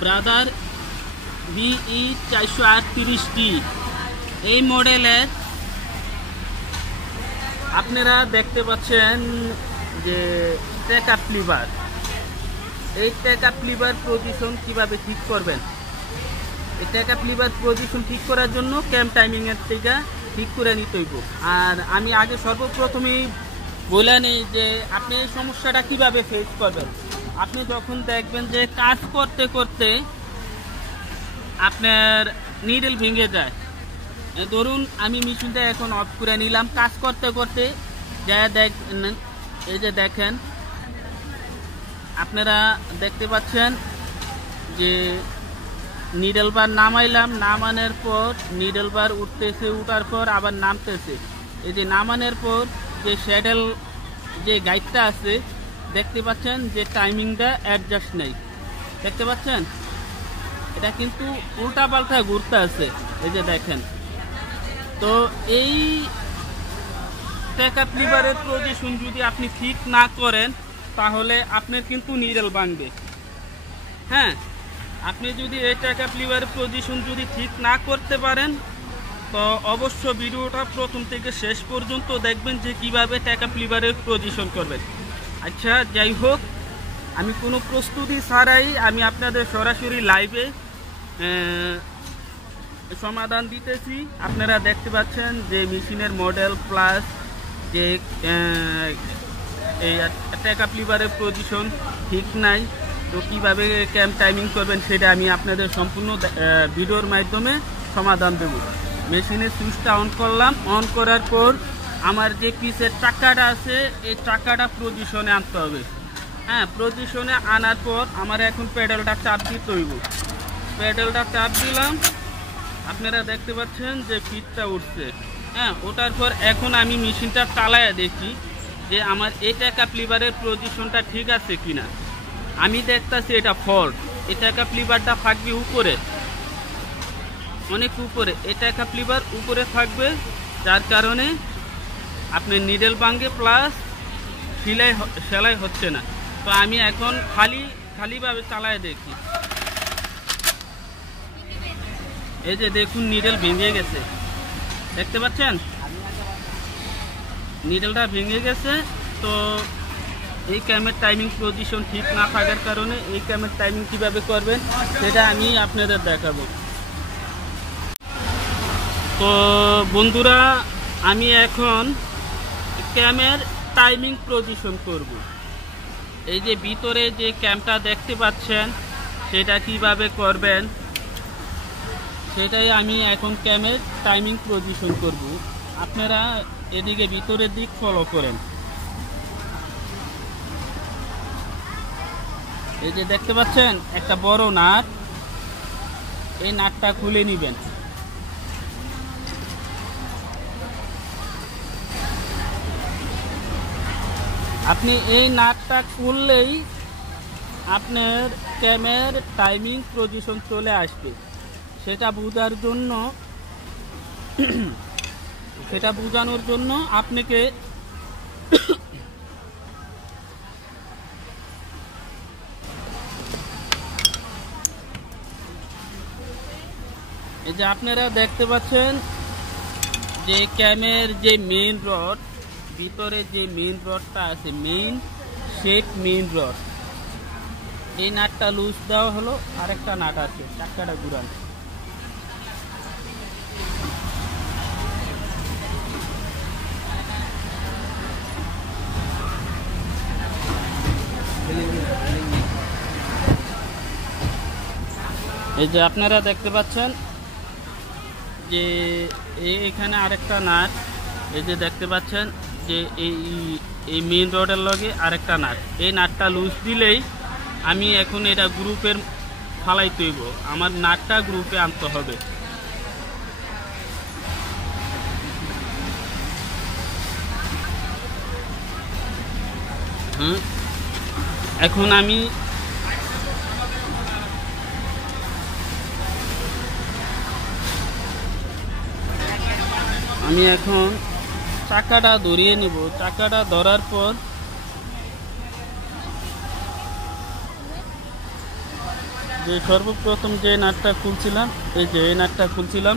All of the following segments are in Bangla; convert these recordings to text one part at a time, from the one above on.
ব্রাদার বিই 438D এই মডেলের আপনারা দেখতে পাচ্ছেন যে ট্যাকআপ লিভার। এই ট্যাকআপ লিভার পজিশন কিভাবে ঠিক করবেন। এই ট্যাকআপ লিভার পজিশন ঠিক করার জন্য ক্যাম টাইমিং এর থেকে ঠিক করে নিতে হইব। আর আমি আগে সর্বপ্রথমেই বলে নেই যে আপনি এই সমস্যাটা কিভাবে ফেস করবেন। আপনি যখন দেখবেন যে কাজ করতে করতে আপনার নিডল ভেঙে যায়, ধরুন আমি মেশিনটা এখন অফ করে নিলাম, কাজ করতে করতে যা এই যে দেখেন আপনারা দেখতে পাচ্ছেন যে নিডল বার নামাইলাম, নামানোর পর নিডল বার উঠতেছে, উঠার পর আবার নামতেছে। এই যে নামানোর পর যে শ্যাডেল যে গাইডটা আছে দেখতে পাচ্ছেন যে টাইমিংটা অ্যাডজাস্ট নেই, দেখতে পাচ্ছেন এটা কিন্তু উল্টা পাল্টা ঘুরতে আছে। এই যে দেখেন, তো এই ট্যাকআপ লিভারের পজিশন যদি আপনি ঠিক না করেন তাহলে আপনার কিন্তু নিডল ভাঙবে। হ্যাঁ, আপনি যদি এই ট্যাকআপ লিভারের পজিশন যদি ঠিক না করতে পারেন তো অবশ্য ভিডিওটা প্রথম থেকে শেষ পর্যন্ত দেখবেন যে কিভাবে ট্যাকআপ লিভারের পজিশন করবেন। আচ্ছা, যাই হোক, আমি কোনো প্রস্তুতি ছাড়াই আমি আপনাদের সরাসরি লাইভে সমাধান দিতেছি। আপনারা দেখতে পাচ্ছেন যে মেশিনের মডেল প্লাস যে এই ট্যাকআপ লিভারের পজিশন ঠিক নাই, তো কীভাবে ক্যাম টাইমিং করবেন সেটা আমি আপনাদের সম্পূর্ণ ভিডিওর মাধ্যমে সমাধান দেব। মেশিনের সুইচটা অন করলাম, অন করার পর আমার যে পিসের চাকাটা আছে এই চাকাটা পজিশনে আনতে হবে। হ্যাঁ, পজিশনে আনার পর আমার এখন প্যাডেলটা চাপ দিতে হইব। প্যাডেলটা চাপ দিলাম, আপনারা দেখতে পাচ্ছেন যে ফিটটা উঠছে। হ্যাঁ, ওঠার পর এখন আমি মেশিনটা চালায়া দেখি যে আমার এই ট্যাকআপ লিভারের পজিশনটা ঠিক আছে কিনা। আমি দেখতেছি এটা ফল্ট, এই ট্যাকআপ লিভারটা থাকবে উপরে, অনেক উপরে। এই ট্যাকআপ লিভার উপরে থাকবে, যার কারণে আপনার নিডল ভাঙে প্লাস সেলাই হচ্ছে না। তো আমি এখন খালিভাবে চালায় দেখি। এই যে দেখুন নিডল ভেঙে গেছে, দেখতে পাচ্ছেন নিডলটা ভেঙে গেছে। তো এই ক্যামের টাইমিং পজিশন ঠিক না থাকার কারণে এই ক্যামের টাইমিং কিভাবে করবেন সেটা আমি আপনাদের দেখাবো। তো বন্ধুরা, আমি এখন ক্যামের টাইমিং পজিশন করব। এই যে ভিতরে যে ক্যামটা দেখতে পাচ্ছেন সেটা কিভাবে করবেন সেটাই আমি এখন ক্যামের টাইমিং পজিশন করব। আপনারা এদিকে ভিতরের দিক ফলো করেন। এই যে দেখতে পাচ্ছেন একটা বড় নাট, এই নাটটা খুলে নেবেন। আপনি এই নাটটা খুললেই আপনার ক্যামের টাইমিং পজিশন চলে আসবে। সেটা বোঝানোর জন্য আপনাকে এই যে আপনারা দেখতে পাচ্ছেন যে ক্যামের যে মেইন রড, ভিতরে যে মেইন রডটা আছে, মেইন রড, এই নাটটা লুজ দেওয়া হলো। আরেকটা নাট আছে, চাকাটা ঘুরান। এই যে আপনারা দেখতে পাচ্ছেন যে এখানে আরেকটা নাট, এই যে দেখতে পাচ্ছেন যে এই মেইন রডের লগে আরেকটা নাট, এই নাটটা লুজ দিলেই আমি এখন এটা গ্রুপের ফালাইতে হইব, আমার নাটটা গ্রুপে আনতে হবে। এখন আমি এখন চাকাটা ধরিয়ে নিব। চাকাটা ধরার পর যে সর্বপ্রথম যে নাটটা খুলছিলাম, এই যে এই নাটটা খুলছিলাম,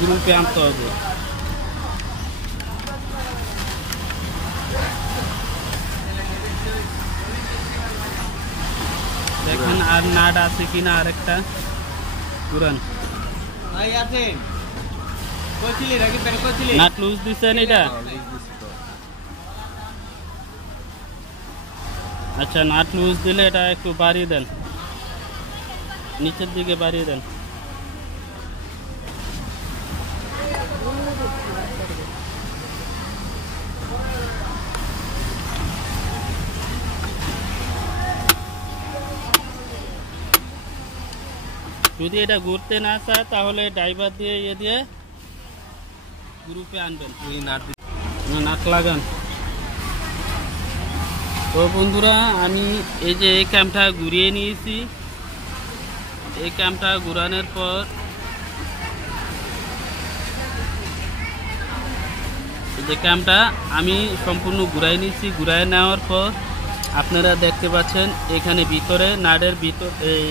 গ্রুপে আনতে হবে। দেখেন আর নাট আছে কিনা আরেকটা পুরান নাট লুজ দিচ্ছেন এটা। আচ্ছা, নাট লুজ দিলে এটা একটু বাড়িয়ে দেন, নিচের দিকে বাড়িয়ে দেন। যদি এটা ঘুরতে না চায় তাহলে ড্রাইভার দিয়ে ইয়ে দিয়ে গ্রুপে আনবেন, নাট লাগান। তো বন্ধুরা, আমি এই যে এই ক্যাম্পটা ঘুরিয়ে নিয়েছি। এই ক্যাম্পটা ঘুরানোর পর এই যে ক্যাম্পটা আমি সম্পূর্ণ ঘুরাই নিয়েছি। ঘুরাই নেওয়ার পর আপনারা দেখতে পাচ্ছেন এখানে ভিতরে নাটের ভিতর এই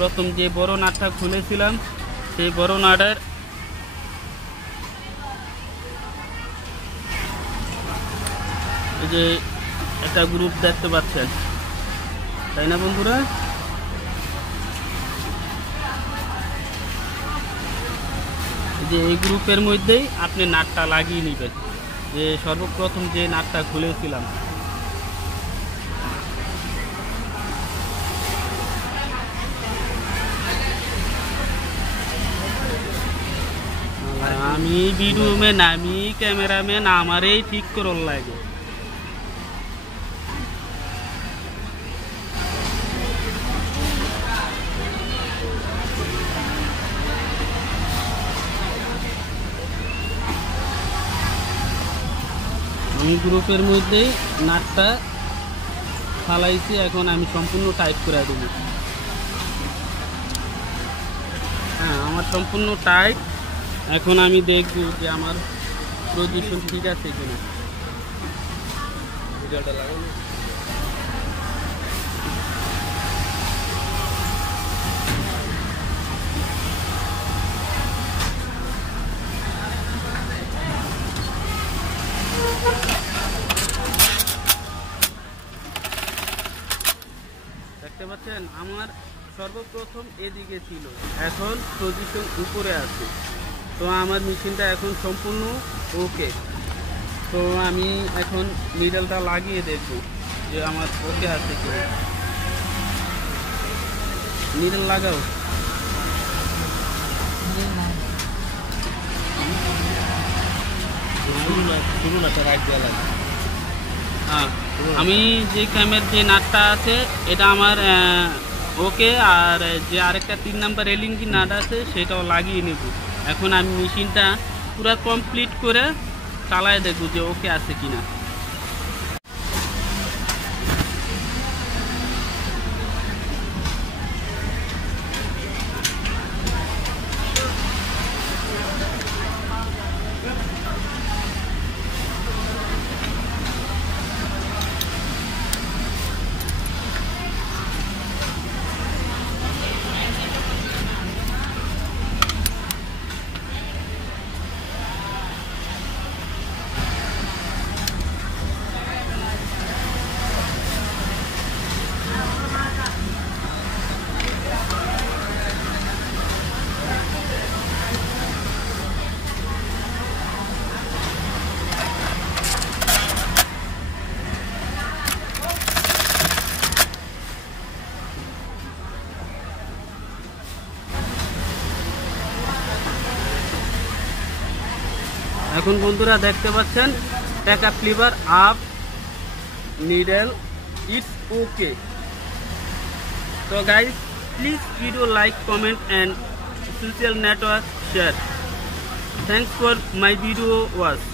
প্রথম যে বড় নাটটা খুলেছিলাম, সেই বড় নাটের এই যে একটা গ্রুপ দেখতে পাচ্ছেন, তাই না বন্ধুরা? যে এই গ্রুপের মধ্যেই আপনি নাটটা লাগিয়ে নেবেন, যে সর্বপ্রথম যে নাটটা খুলেছিলাম। আমি ভিডিও में नामी कैमरा में हमारे ठीक कर लगे। আমি গ্রুপের মধ্যে নাটটা ফালাইছি, এখন আমি সম্পূর্ণ টাইট করে দেব। হ্যাঁ, আমার সম্পূর্ণ টাইট। এখন আমি দেখব যে আমার পজিশন ঠিক আছে কিনা। ভিডিওটা লাগানো দেখতে পাচ্ছেন, আমার সর্বপ্রথম এদিকে ছিল, এখন পজিশন উপরে আছে। তো আমার মেশিনটা এখন সম্পূর্ণ ওকে। তো আমি এখন মিডলটা লাগিয়ে দেখব যে আমার ওকে আছে কিনা। নিডল লাগাও। হ্যাঁ, আমি যে ক্যামের যে নাটটা আছে এটা আমার ওকে, আর যে আরেকটা 3 নাম্বার রেলিংকি নাট আছে সেটাও লাগিয়ে নেব। এখন আমি মেশিনটা পুরো কমপ্লিট করে চালায় দেখব যে ওকে আছে কিনা। এখন বন্ধুরা দেখতে পাচ্ছেন backup lever up, needle, it's okay. তো guys, please video like, comment and social network share. Thanks for my video watch.